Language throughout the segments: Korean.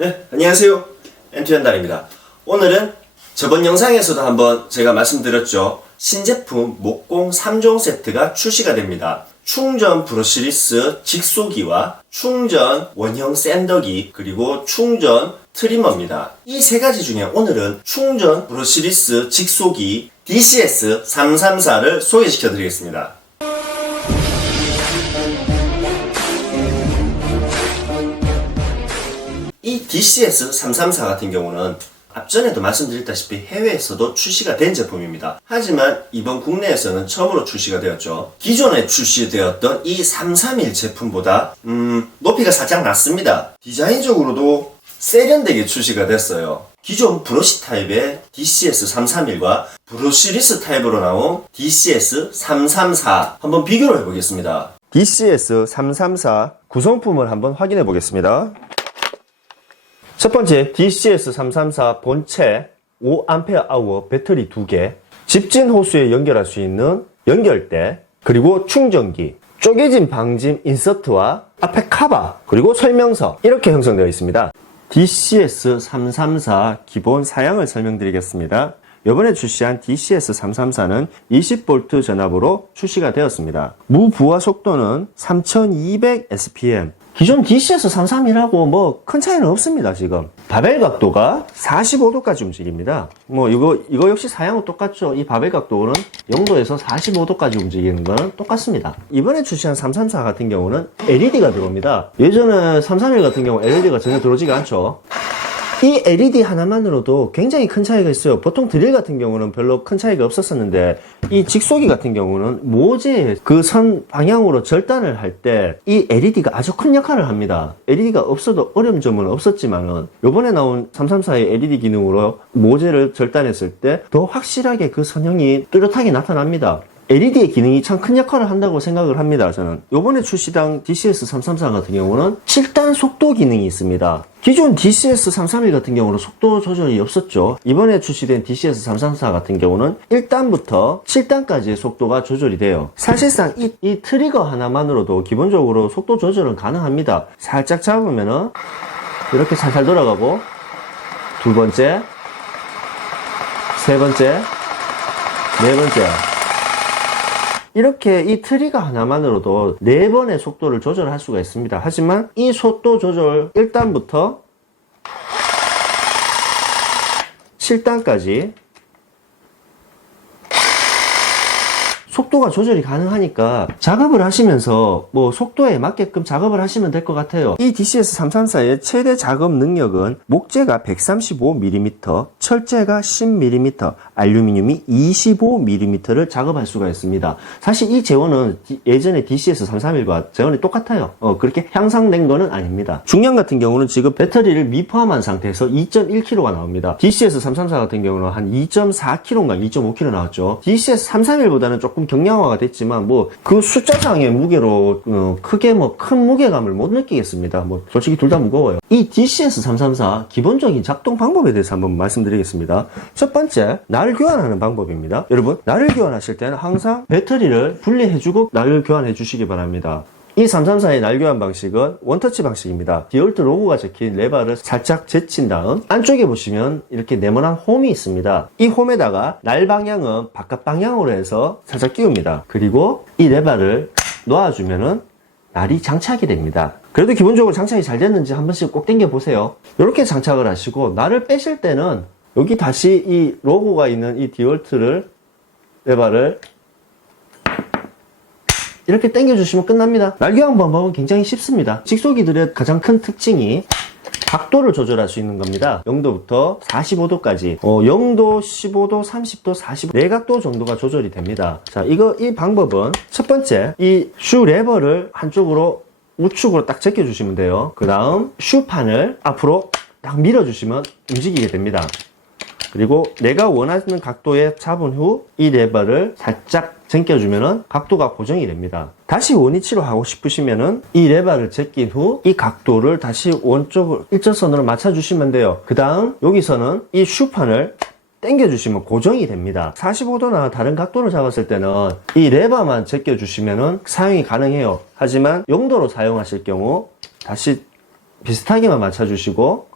네, 안녕하세요. 엔투연달입니다. 오늘은 저번 영상에서도 한번 제가 말씀드렸죠. 신제품 목공 3종 세트가 출시가 됩니다. 충전 브러쉬리스 직소기와 충전 원형 샌더기 그리고 충전 트리머입니다. 이 세 가지 중에 오늘은 충전 브러쉬리스 직소기 DCS334를 소개시켜 드리겠습니다. 이 DCS334 같은 경우는 앞전에도 말씀드렸다시피 해외에서도 출시가 된 제품입니다. 하지만 이번 국내에서는 처음으로 출시가 되었죠. 기존에 출시되었던 이 331 제품보다 높이가 살짝 낮습니다. 디자인적으로도 세련되게 출시가 됐어요. 기존 브러쉬 타입의 DCS331과 브러쉬리스 타입으로 나온 DCS334 한번 비교를 해보겠습니다. DCS334 구성품을 한번 확인해 보겠습니다. 첫 번째 DCS334 본체 5Ah 배터리 2개, 집진 호수에 연결할 수 있는 연결대, 그리고 충전기, 쪼개짐 방짐 인서트와 앞에 카바, 그리고 설명서 이렇게 형성되어 있습니다. DCS334 기본 사양을 설명드리겠습니다. 이번에 출시한 DCS334는 20V 전압으로 출시가 되었습니다. 무부하 속도는 3200SPM. 기존 DCS331하고 뭐 큰 차이는 없습니다. 지금 바벨 각도가 45도까지 움직입니다. 이거 역시 사양은 똑같죠. 이 바벨 각도는 0도에서 45도까지 움직이는 건 똑같습니다. 이번에 출시한 334 같은 경우는 LED가 들어옵니다. 예전에 331 같은 경우 LED가 전혀 들어오지가 않죠. 이 LED 하나만으로도 굉장히 큰 차이가 있어요. 보통 드릴 같은 경우는 별로 큰 차이가 없었었는데 이 직소기 같은 경우는 모재의 그 선 방향으로 절단을 할 때 이 LED가 아주 큰 역할을 합니다. LED가 없어도 어려운 점은 없었지만은 요번에 나온 334의 LED 기능으로 모재를 절단했을 때 더 확실하게 그 선형이 뚜렷하게 나타납니다. LED의 기능이 참 큰 역할을 한다고 생각을 합니다. 저는 요번에 출시된 DCS334 같은 경우는 7단 속도 기능이 있습니다. 기존 DCS331 같은 경우는 속도 조절이 없었죠. 이번에 출시된 DCS334 같은 경우는 1단부터 7단까지의 속도가 조절이 돼요. 사실상 이 트리거 하나만으로도 기본적으로 속도 조절은 가능합니다. 살짝 잡으면은 이렇게 살살 돌아가고, 두 번째, 세 번째, 네 번째, 이렇게 이 트리거 하나만으로도 4번의 속도를 조절할 수가 있습니다. 하지만 이 속도 조절 1단부터 7단까지 속도가 조절이 가능하니까 작업을 하시면서 속도에 맞게끔 작업을 하시면 될 것 같아요. 이 DCS334의 최대 작업 능력은 목재가 135mm, 철재가 10mm, 알루미늄이 25mm를 작업할 수가 있습니다. 사실 이 재원은 예전에 DCS331과 재원이 똑같아요. 그렇게 향상된 거는 아닙니다. 중량 같은 경우는 지금 배터리를 미포함한 상태에서 2.1kg가 나옵니다. DCS334 같은 경우는 한 2.4kg인가 2.5kg 나왔죠. DCS331보다는 조금 경량화가 됐지만 그 숫자상의 무게로 크게 큰 무게감을 못 느끼겠습니다. 솔직히 둘 다 무거워요. 이 DCS334 기본적인 작동 방법에 대해서 한번 말씀드리겠습니다. 첫 번째, 날을 교환하는 방법입니다. 여러분, 날을 교환하실 때는 항상 배터리를 분리해주고 날을 교환해 주시기 바랍니다. 이 334의 날 교환 방식은 원터치 방식입니다. 디올트 로고가 적힌 레버를 살짝 제친 다음 안쪽에 보시면 이렇게 네모난 홈이 있습니다. 이 홈에다가 날 방향은 바깥 방향으로 해서 살짝 끼웁니다. 그리고 이 레버를 놓아주면은 날이 장착이 됩니다. 그래도 기본적으로 장착이 잘 됐는지 한 번씩 꼭 당겨 보세요. 이렇게 장착을 하시고 날을 빼실 때는 여기 다시 이 로고가 있는 이 디올트 레버를 이렇게 당겨주시면 끝납니다. 날 교환 방법은 굉장히 쉽습니다. 직소기들의 가장 큰 특징이 각도를 조절할 수 있는 겁니다. 0도부터 45도까지 0도, 15도, 30도, 45도 내각도 정도가 조절이 됩니다. 자, 이 방법은 첫 번째, 이 슈 레버를 한쪽으로 우측으로 딱 제껴주시면 돼요. 그 다음 슈판을 앞으로 딱 밀어주시면 움직이게 됩니다. 그리고 내가 원하는 각도에 잡은 후 이 레버를 살짝 제껴주면은 각도가 고정이 됩니다. 다시 원위치로 하고 싶으시면은 이 레버를 제낀 후 이 각도를 다시 원쪽으로 일정선으로 맞춰주시면 돼요. 그 다음 여기서는 이 슈판을 당겨주시면 고정이 됩니다. 45도나 다른 각도를 잡았을 때는 이 레버만 제껴주시면은 사용이 가능해요. 하지만 0도로 사용하실 경우 다시 비슷하게만 맞춰주시고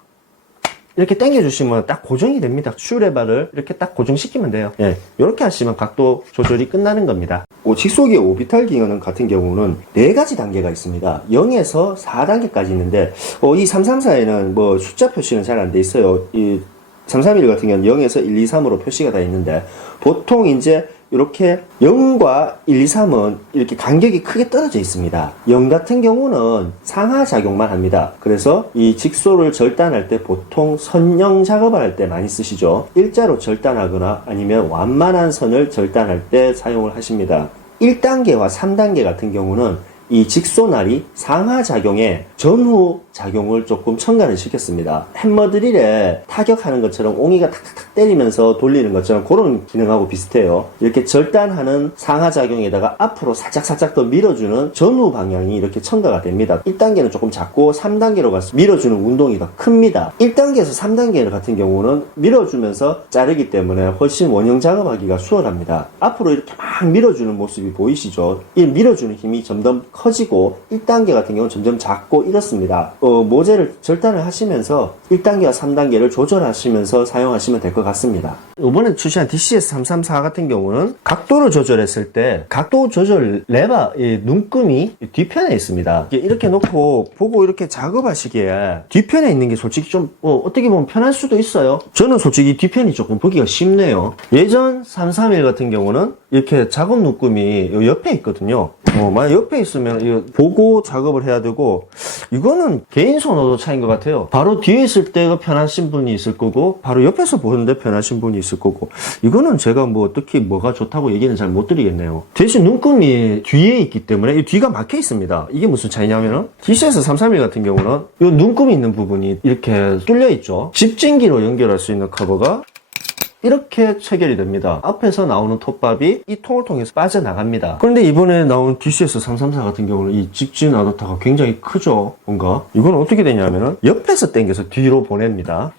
이렇게 당겨주시면 딱 고정이 됩니다. 슈레바를 이렇게 딱 고정시키면 돼요. 예, 이렇게 하시면 각도 조절이 끝나는 겁니다. 직속의 오비탈 기능 같은 경우는 4가지 단계가 있습니다. 0에서 4단계까지 있는데 이 334에는 뭐 숫자 표시는 잘 안 돼 있어요. 이 331 같은 경우는 0에서 1, 2, 3으로 표시가 다 있는데 보통 이제 이렇게 0과 1, 2, 3은 이렇게 간격이 크게 떨어져 있습니다. 0 같은 경우는 상하작용만 합니다. 그래서 이 직소를 절단할 때 보통 선형 작업을 할 때 많이 쓰시죠. 일자로 절단하거나 아니면 완만한 선을 절단할 때 사용을 하십니다. 1단계와 3단계 같은 경우는 이 직소날이 상하작용에 전후 작용을 조금 첨가를 시켰습니다. 햄머 드릴에 타격하는 것처럼 옹이가 탁탁탁 때리면서 돌리는 것처럼 그런 기능하고 비슷해요. 이렇게 절단하는 상하작용에다가 앞으로 살짝살짝 더 밀어주는 전후 방향이 이렇게 첨가가 됩니다. 1단계는 조금 작고 3단계로 가서 밀어주는 운동이 더 큽니다. 1단계에서 3단계 같은 경우는 밀어주면서 자르기 때문에 훨씬 원형 작업하기가 수월합니다. 앞으로 이렇게 막 밀어주는 모습이 보이시죠? 이 밀어주는 힘이 점점 커지고 1단계 같은 경우는 점점 작고 이렇습니다. 모재를 절단을 하시면서 1단계와 3단계를 조절하시면서 사용하시면 될 것 같습니다. 이번에 출시한 DCS334 같은 경우는 각도를 조절했을 때 각도 조절 레버 눈금이 뒤편에 있습니다. 이렇게 놓고 보고 이렇게 작업하시기에 뒤편에 있는 게 솔직히 좀 어떻게 보면 편할 수도 있어요. 저는 솔직히 뒤편이 조금 보기가 쉽네요. 예전 331 같은 경우는 이렇게 작업 눈금이 옆에 있거든요. 만약 옆에 있으면 이거 보고 작업을 해야 되고, 이거는 개인 선호도 차이인 것 같아요. 바로 뒤에 있을 때가 편하신 분이 있을 거고 바로 옆에서 보는데 편하신 분이 있을 거고, 이거는 제가 뭐 어떻게 뭐가 좋다고 얘기는 잘 못 드리겠네요. 대신 눈금이 뒤에 있기 때문에 이 뒤가 막혀 있습니다. 이게 무슨 차이냐면은 DCS 331 같은 경우는 이 눈금이 있는 부분이 이렇게 뚫려 있죠. 집진기로 연결할 수 있는 커버가 이렇게 체결이 됩니다. 앞에서 나오는 톱밥이 이 통을 통해서 빠져나갑니다. 그런데 이번에 나온 DCS 334 같은 경우는 이 직진 아도타가 굉장히 크죠. 뭔가 이건 어떻게 되냐면은 옆에서 당겨서 뒤로 보냅니다.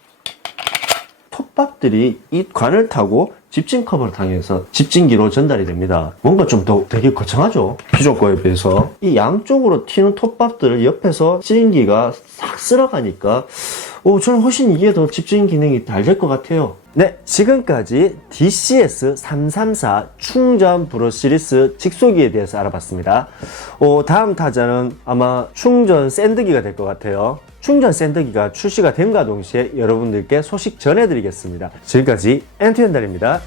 톱밥들이 이 관을 타고 집진 커버를 당해서 집진기로 전달이 됩니다. 뭔가 좀 더 되게 거창하죠. 기존 거에 비해서. 이 양쪽으로 튀는 톱밥들을 옆에서 집진기가 싹 쓸어가니까 저는 훨씬 이게 더 집진 기능이 잘 될 것 같아요. 네, 지금까지 DCS334 충전 브러시리스 직소기에 대해서 알아봤습니다. 다음 타자는 아마 충전 샌드기가 될 것 같아요. 충전 샌드기가 출시가 됨과 동시에 여러분들께 소식 전해드리겠습니다. 지금까지 엔투엔달입니다.